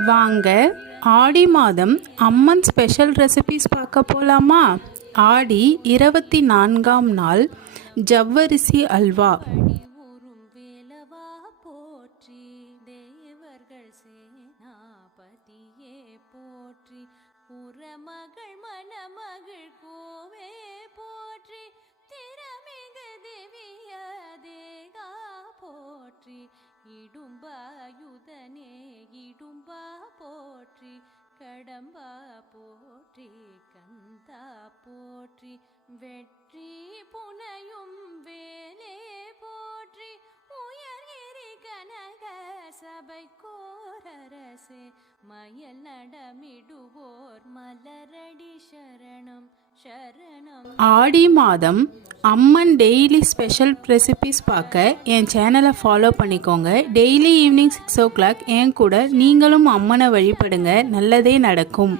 வாங்க ஆடி மாதம் அம்மன் special recipes பார்க்க போகலாமா ஆடி இருபத்தி நான்காம் நாள் ஜவ்வரிசி அல்வா. ஊரும் போற்றி தேவர்கள் சேனாபதியே போற்றி உரமகள் மணமகள் கோவே போற்றி திறமிகு திவ்ய தேகா போற்றி இடும்பாயுதனே போற்றி கந்தா போற்றி வெற்றி புனையும் வேலே போற்றி. உயர்கிரி கனக சபை கோரரசே மயல் நடமிடுவோர் மலரடி சரணம் சரணம். ஆடி மாதம் அம்மன் டெய்லி ஸ்பெஷல் ரெசிபிஸ் பார்க்க என் சேனலை ஃபாலோ பண்ணிக்கோங்க. Daily evening six o'clock என் கூட நீங்களும் அம்மனை வழிபடுங்க. நல்லதே நடக்கும்.